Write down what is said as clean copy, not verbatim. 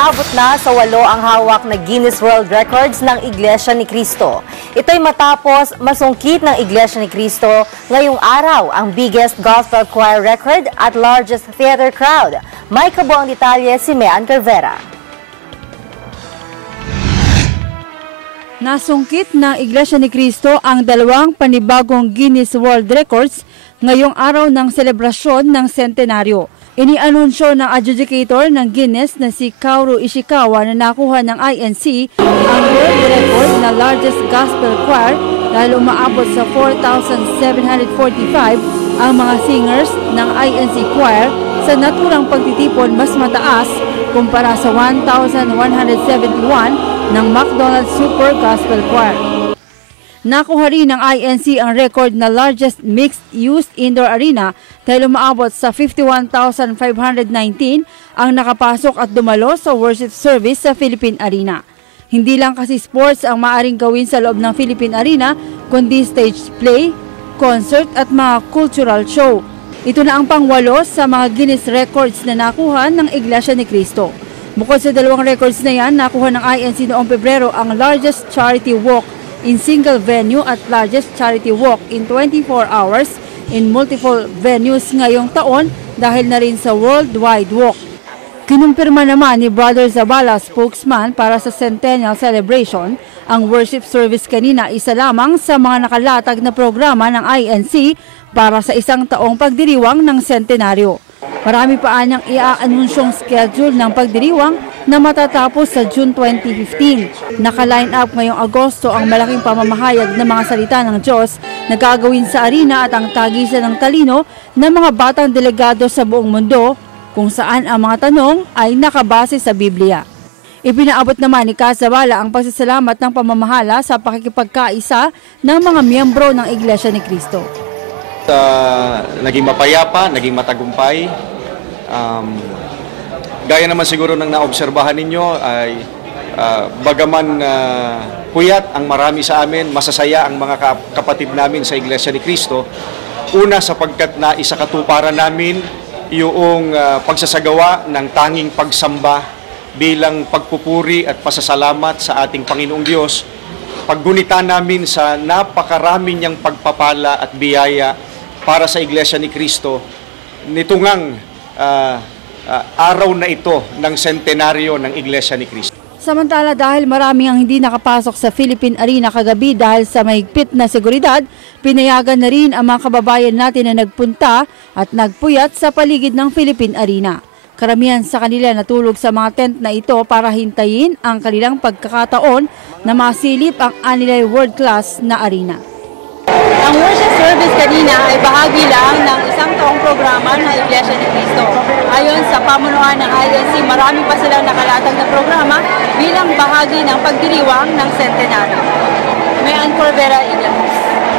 Umaabot na sa 8 ang hawak na Guinness World Records ng Iglesia ni Cristo. Ito'y matapos masungkit ng Iglesia ni Cristo ngayong araw ang biggest gospel choir record at largest theater crowd. May kabuang detalye si Mean Carvera. Nasungkit ng Iglesia ni Cristo ang 2 panibagong Guinness World Records ngayong araw ng selebrasyon ng sentenaryo. Inianunsyo ng adjudicator ng Guinness na si Kaoru Ishikawa na nakuha ng INC ang world record na largest gospel choir dahil umaabot sa 4,745 ang mga singers ng INC choir sa naturang pagtitipon mas mataas kumpara sa 1,171 ng McDonald's Super Gospel Choir. Nakuha rin ng INC ang record na largest mixed-use indoor arena dahil umaabot sa 51,519 ang nakapasok at dumalo sa worship service sa Philippine Arena. Hindi lang kasi sports ang maaring gawin sa loob ng Philippine Arena, kundi stage play, concert at mga cultural show. Ito na ang pang-8 sa mga Guinness records na nakuha ng Iglesia ni Cristo. Bukod sa 2 records na yan, nakuha ng INC noong Pebrero ang largest charity walk in single venue at largest charity walk in 24 hours in multiple venues ngayong taon dahil na rin sa worldwide walk. Kinumpirma naman ni Brother Zabala, spokesman para sa Centennial Celebration, ang worship service kanina isa lamang sa mga nakalatag na programa ng INC para sa isang taong pagdiriwang ng sentenaryo. Marami pa anyang iaanunsyong schedule ng pagdiriwang na matatapos sa June 2015. Naka-line up ngayong Agosto ang malaking pamamahayag ng mga salita ng Diyos na gagawin sa arena at ang tagisan ng talino ng mga batang delegado sa buong mundo kung saan ang mga tanong ay nakabase sa Biblia. Ipinaabot naman ni Zabala ang pagsasalamat ng pamamahala sa pakikipagkaisa ng mga miyembro ng Iglesia ni Cristo. Naging mapayapa, naging matagumpay. Gaya naman siguro ng naobserbahan ninyo ay bagaman puyat ang marami sa amin, masasaya ang mga kapatid namin sa Iglesia ni Cristo. Una sapagkat na isakatuparan namin yung pagsasagawa ng tanging pagsamba bilang pagpupuri at pasasalamat sa ating Panginoong Diyos. Paggunita namin sa napakarami niyang pagpapala at biyaya para sa Iglesia ni Cristo nitong araw na ito ng sentenaryo ng Iglesia ni Cristo. Samantala dahil marami ang hindi nakapasok sa Philippine Arena kagabi dahil sa mahigpit na seguridad, pinayagan na rin ang mga kababayan natin na nagpunta at nagpuyat sa paligid ng Philippine Arena. Karamihan sa kanila natulog sa mga tent na ito para hintayin ang kanilang pagkakataon na masilip ang anilay world-class na arena. Ang worship service kanina ay bahagi lang ng isang taong programa ng Iglesia ni Cristo. Ayon sa pamunuan ng INC, marami pa silang nakalatag na programa bilang bahagi ng pagdiriwang ng sentenaryo. Mean Carvera, Iglesia.